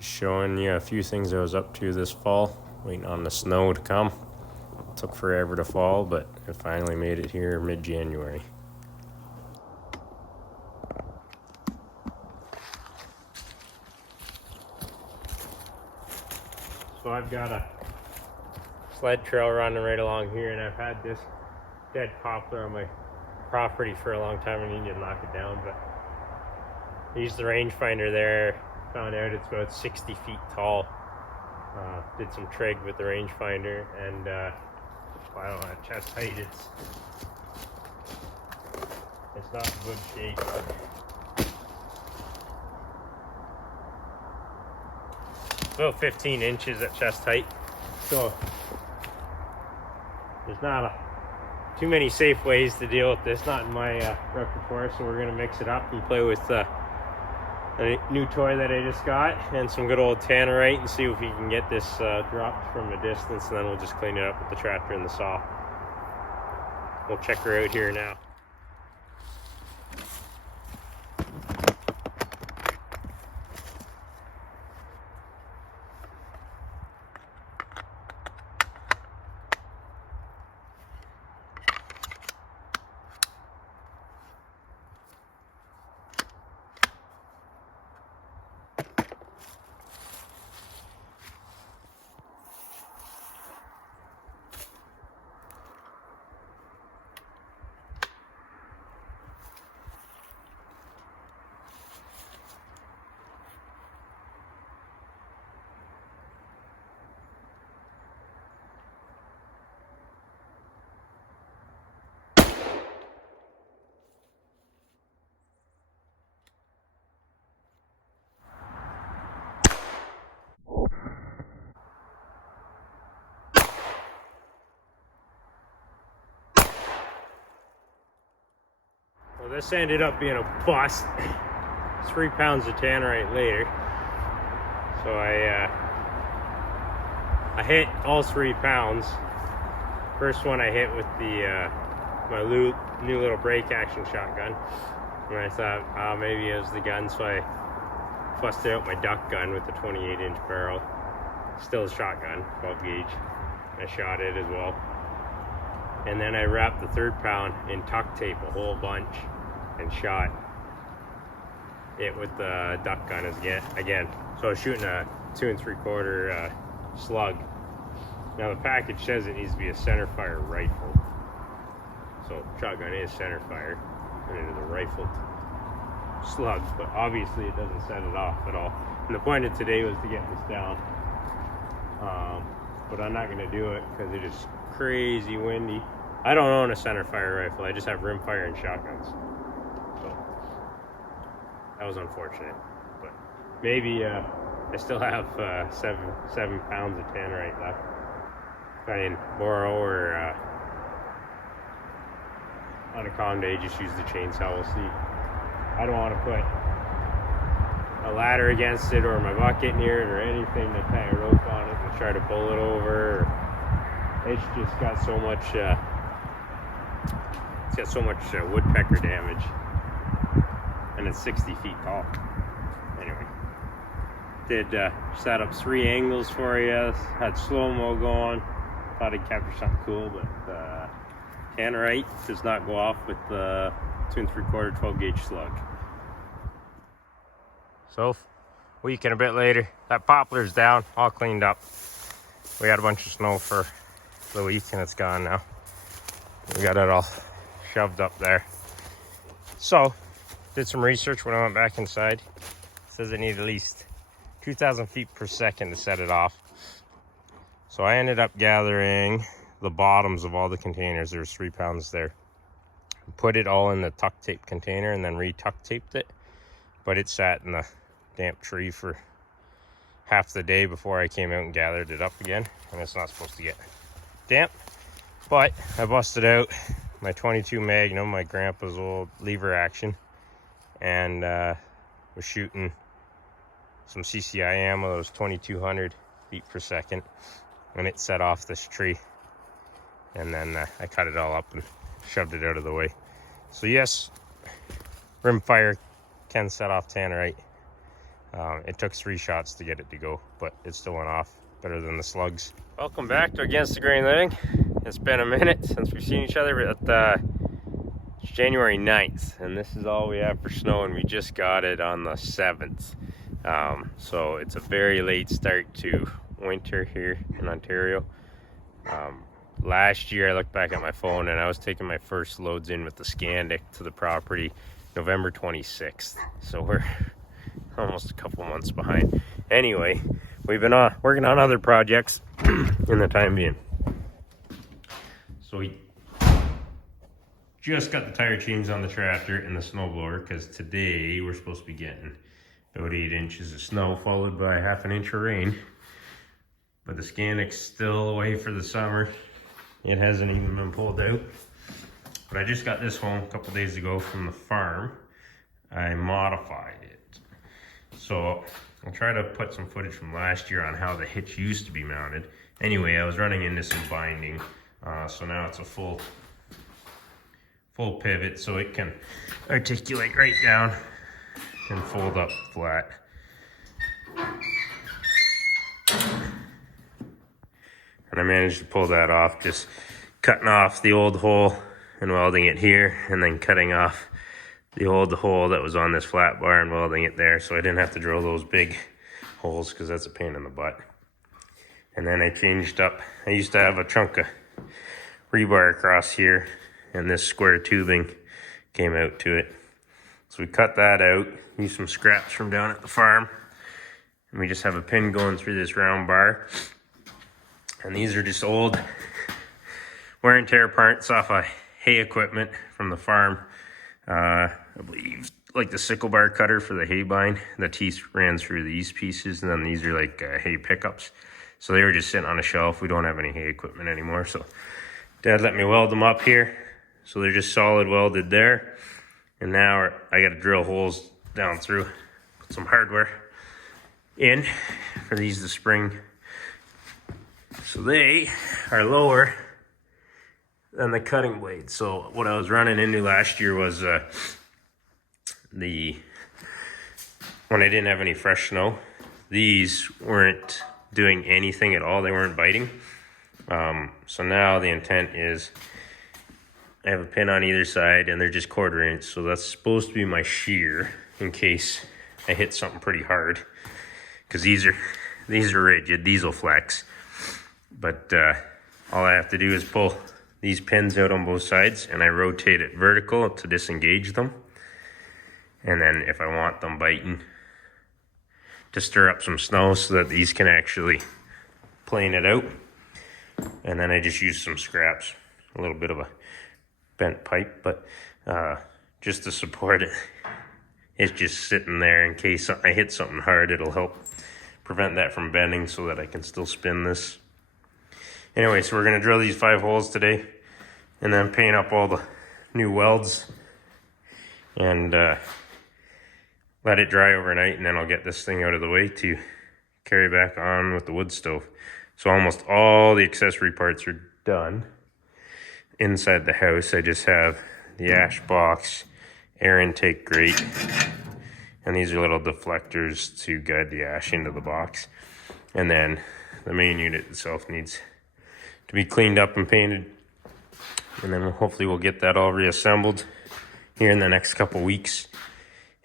Showing you a few things I was up to this fall, waiting on the snow to come. It took forever to fall, but it finally made it here mid-January. So I've got a sled trail running right along here, and I've had this dead poplar on my property for a long time. I need to knock it down, but I used the rangefinder there, found out it's about 60 feet tall. Did some trig with the rangefinder, and while at chest height it's not in good shape. About 15 inches at chest height, so there's not too many safe ways to deal with this, not in my repertoire, so we're going to mix it up and play with a new toy that I just got and some good old tannerite and see if we can get this dropped from a distance, and then we'll just clean it up with the tractor and the saw. We'll check her out here now. Well, this ended up being a bust. 3 pounds of tannerite later. So I hit all 3 pounds. First one I hit with the my new little break action shotgun, and I thought maybe it was the gun, so I busted out my duck gun with the 28-inch barrel. Still a shotgun, 12 gauge. I shot it as well. And then I wrapped the 3rd pound in tuck tape a whole bunch and shot it with the duck gun again. So I was shooting a 2 3/4 slug. Now the package says it needs to be a center fire rifle. So shotgun is center fire, and it is a rifled slug, but obviously it doesn't set it off at all. And the point of today was to get this down. But I'm not going to do it because it is crazy windy. I don't own a center fire rifle. I just have rim fire and shotguns. So that was unfortunate. But maybe I still have 7 pounds of tannerite left. If I can borrow or on a calm day, just use the chainsaw. We'll see. I don't want to put a ladder against it or my bucket near it or anything to tie a rope on it and try to pull it over. It's just got so much woodpecker damage, and it's 60 feet tall. Anyway, did set up 3 angles for you, had slow-mo going, thought I'd capture something cool, but tannerite does not go off with the 2 3/4 12 gauge slug. So, a week and a bit later, that poplar's down, all cleaned up. We had a bunch of snow for the week and it's gone now. We got it all shoved up there. So, did some research when I went back inside. It says it needs at least 2,000 feet per second to set it off. So I ended up gathering the bottoms of all the containers. There was 3 pounds there. Put it all in the tuck tape container and then re-tuck taped it. But it sat in the damp tree for half the day before I came out and gathered it up again. And it's not supposed to get damp. But I busted out my 22 Magnum, my grandpa's old lever action, and was shooting some CCI ammo that was 2,200 feet per second, and it set off this tree. And then I cut it all up and shoved it out of the way. So yes, rimfire can set off tannerite, It took 3 shots to get it to go, but it still went off better than the slugs. Welcome back to Against the Grain Living. It's been a minute since we've seen each other. It's January 9th, and this is all we have for snow, and we just got it on the 7th. So it's a very late start to winter here in Ontario. Last year I looked back at my phone and I was taking my first loads in with the Scandic to the property November 26th. So we're almost a couple months behind. Anyway, we've been working on other projects in the time being. So we just got the tire chains on the tractor and the snowblower because today we're supposed to be getting about 8 inches of snow followed by half an inch of rain. But the Scandic's still away for the summer. It hasn't even been pulled out. But I just got this home a couple days ago from the farm. I modified it. So I'll try to put some footage from last year on how the hitch used to be mounted. Anyway, I was running into some binding. So now it's a full pivot so it can articulate right down and fold up flat. And I managed to pull that off, just cutting off the old hole and welding it here, and then cutting off the old hole that was on this flat bar and welding it there, so I didn't have to drill those big holes because that's a pain in the butt. And then I changed up, I used to have a chunk of rebar across here, and this square tubing came out to it. So we cut that out, used some scraps from down at the farm, and we just have a pin going through this round bar. And these are just old wear and tear parts off of hay equipment from the farm. I believe like the sickle bar cutter for the hay bind. The teeth ran through these pieces, and then these are like hay pickups. So they were just sitting on a shelf. We don't have any hay equipment anymore. So Dad let me weld them up here. So they're just solid welded there. And now I got to drill holes down through, put some hardware in for these to spring. So they are lower than the cutting blade. So what I was running into last year was when I didn't have any fresh snow, these weren't doing anything at all. They weren't biting. So now the intent is I have a pin on either side and they're just 1/4 inch. So that's supposed to be my shear in case I hit something pretty hard. Because these are rigid, these will flex. But all I have to do is pull these pins out on both sides, and I rotate it vertical to disengage them. And then if I want them biting, to stir up some snow so that these can actually plane it out. And then I just use some scraps, a little bit of a bent pipe, but just to support it. It's just sitting there in case I hit something hard. It'll help prevent that from bending so that I can still spin this. Anyway, so we're going to drill these 5 holes today and then paint up all the new welds and let it dry overnight, and then I'll get this thing out of the way to carry back on with the wood stove. So almost all the accessory parts are done inside the house. I just have the ash box, air intake grate, and these are little deflectors to guide the ash into the box. And then the main unit itself needs to be cleaned up and painted, and then hopefully we'll get that all reassembled here in the next couple weeks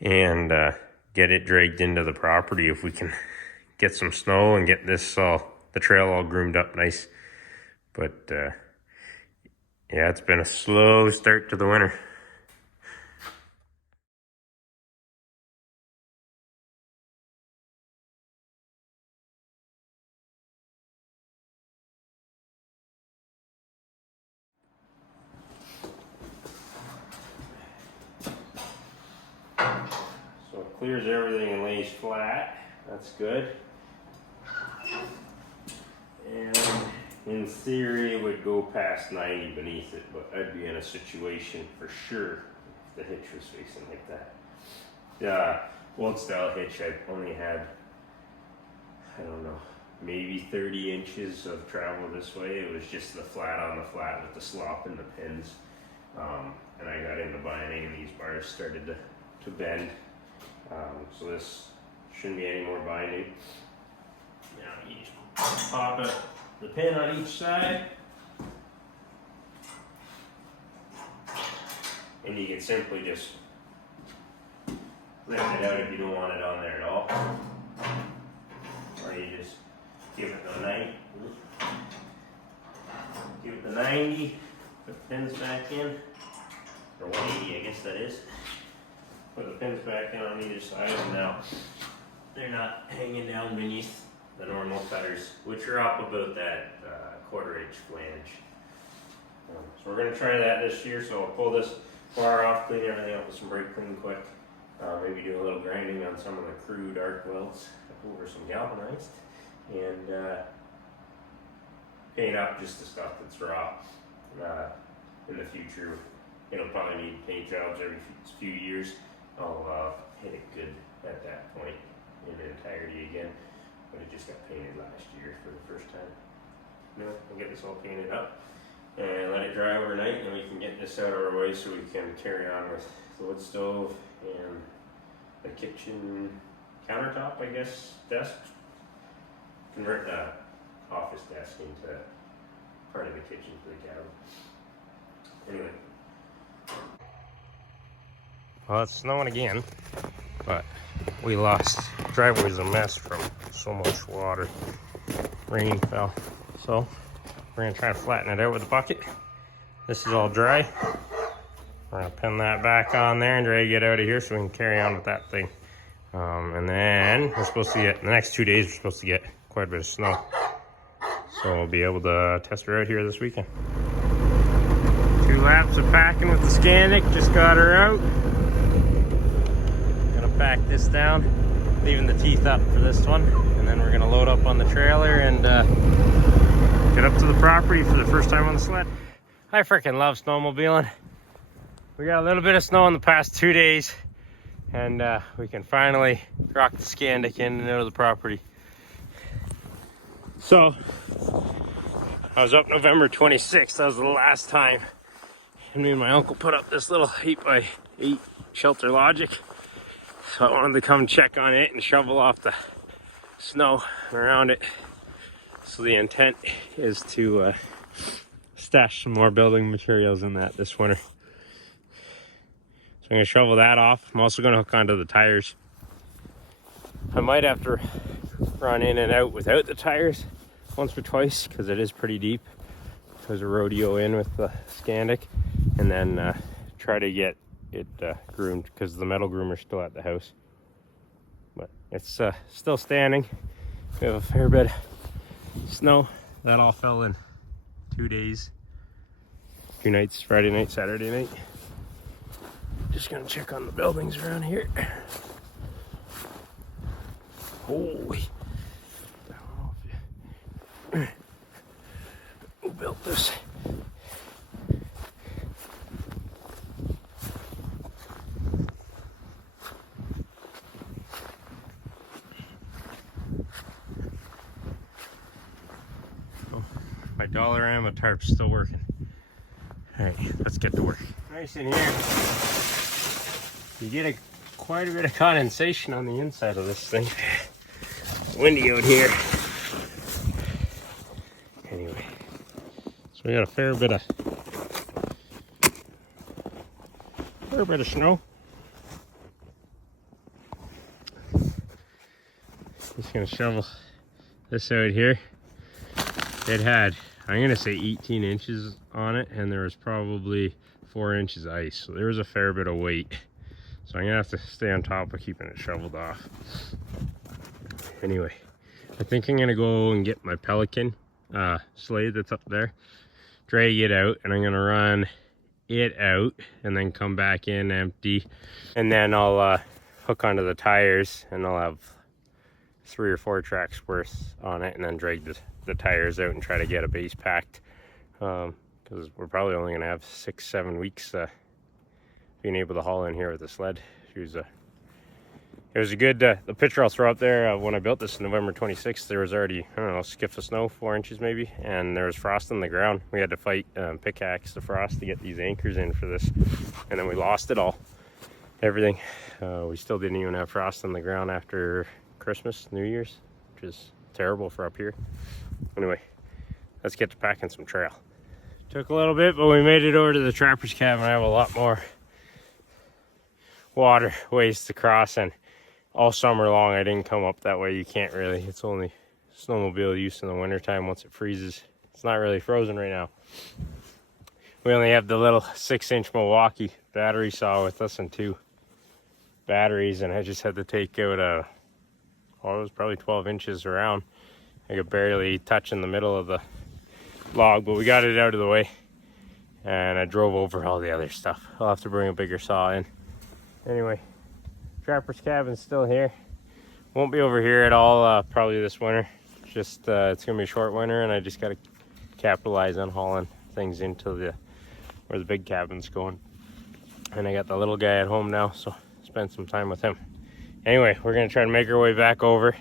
and get it dragged into the property if we can get some snow and get this the trail all groomed up nice. But yeah, it's been a slow start to the winter. So it clears everything and lays flat. That's good. And in theory, it would go past 90 beneath it, but I'd be in a situation for sure if the hitch was facing like that. The old style hitch, I only had, I don't know, maybe 30 inches of travel this way. It was just the flat on the flat with the slop and the pins. And I got into binding and these bars started to bend. So this shouldn't be any more binding. Now you just pop the pin on each side, and you can simply just lift it out if you don't want it on there at all, or you just give it the 90, put the pins back in, or 180 I guess that is. Put the pins back in on either side, and now they're not hanging down beneath the normal cutters, which are up about that 1/4 inch flange. So we're going to try that this year, so I'll pull this bar off, clean everything up with some brake clean quick, maybe do a little grinding on some of the crude arc welds over some galvanized, and paint up just the stuff that's raw. In the future, it'll probably need paint jobs every few years. I'll hit it good at that point in entirety again, but it just got painted last year for the first time. We'll get this all painted up and let it dry overnight, and then we can get this out of our way so we can carry on with the wood stove and the kitchen countertop, I guess, desk. Convert the office desk into part of the kitchen for the cabin. Anyway. Well, it's snowing again, but we lost. Driveway's a mess from so much water. Rain fell. So we're gonna try to flatten it out with a bucket. This is all dry. We're gonna pin that back on there and drag it out of here so we can carry on with that thing. And then we're supposed to get, the next 2 days, we're supposed to get quite a bit of snow. So we'll be able to test her out here this weekend. 2 laps of packing with the Scandic, just got her out. Gonna pack this down, leaving the teeth up for this one. And then we're gonna load up on the trailer and get up to the property for the first time on the sled. I freaking love snowmobiling. We got a little bit of snow in the past 2 days, and we can finally rock the Scandic in and out of the property. So, I was up November 26th, that was the last time. And me and my uncle put up this little 8x8 Shelter Logic. So I wanted to come check on it and shovel off the snow around it. So the intent is to stash some more building materials in that this winter. So I'm gonna shovel that off. I'm also gonna hook onto the tires. I might have to run in and out without the tires once or twice because it is pretty deep. There's a rodeo in with the Scandic, and then try to get it groomed because the metal groomer's still at the house. But it's still standing. We have a fair bit of snow. That all fell in 2 days. 2 nights, Friday night, Saturday night. Just gonna check on the buildings around here. Holy. I don't know if you... Who built this? Oh, my Dollarama tarp's still working. Alright, let's get to work. Nice in here. You get quite a bit of condensation on the inside of this thing. It's windy out here. Anyway, so we got a fair bit of snow. Just gonna shovel this out here. It had, I'm gonna say 18 inches on it, and there was probably 4 inches of ice, so there was a fair bit of weight. So I'm gonna have to stay on top of keeping it shoveled off. Anyway, I think I'm gonna go and get my Pelican slade that's up there, drag it out, and I'm gonna run it out and then come back in empty, and then I'll hook onto the tires, and I'll have 3 or 4 tracks worth on it, and then drag the tires out and try to get a base packed, because we're probably only gonna have 6-7 weeks being able to haul in here with the sled. It was a good, the picture I'll throw up there, when I built this November 26th, there was already, I don't know, a skiff of snow, 4 inches maybe, and there was frost on the ground. We had to fight pickaxe the frost to get these anchors in for this, and then we lost it all, everything. We still didn't even have frost on the ground after Christmas, New Year's, which is terrible for up here. Anyway, let's get to packing some trail. Took a little bit, but we made it over to the trapper's cabin. I have a lot more waterways to cross, and all summer long I didn't come up that way. You can't really. It's only snowmobile use in the wintertime once it freezes. It's not really frozen right now. We only have the little 6-inch Milwaukee battery saw with us and 2 batteries, and I just had to take out it was probably 12 inches around. I could barely touch in the middle of the log, but we got it out of the way, and I drove over all the other stuff. I'll have to bring a bigger saw in. Anyway, trapper's cabin's still here. Won't be over here at all probably this winter. Just it's gonna be a short winter, and I just gotta capitalize on hauling things into where the big cabin's going. And I got the little guy at home now, so spend some time with him. Anyway, we're gonna try to make our way back over.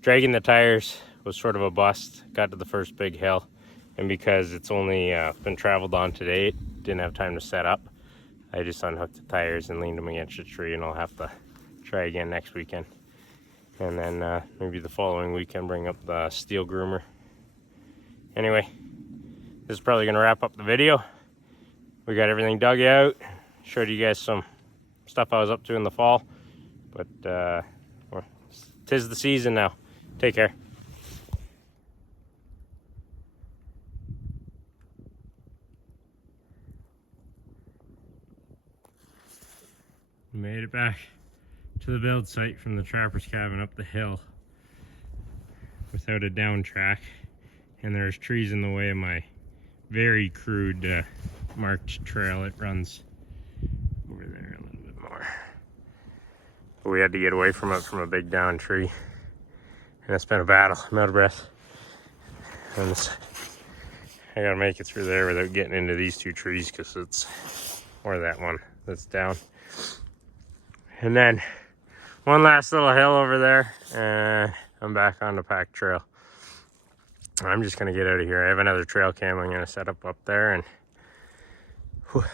Dragging the tires was sort of a bust. Got to the first big hill, and because it's only been traveled on today, it didn't have time to set up. I just unhooked the tires and leaned them against a tree, and I'll have to try again next weekend. And then maybe the following weekend bring up the steel groomer. Anyway, this is probably gonna wrap up the video. We got everything dug out. Showed you guys some stuff I was up to in the fall, but well, 'tis the season now. Take care. We made it back to the build site from the trapper's cabin up the hill without a down track, and there's trees in the way of my very crude marked trail. It runs over there a little bit more, but we had to get away from it from a big down tree, and it's been a battle. I'm out of breath, and I gotta make it through there without getting into these 2 trees, because it's, or that one that's down. And then one last little hill over there, and I'm back on the pack trail. I'm just gonna get out of here. I have another trail cam I'm gonna set up there, and whew,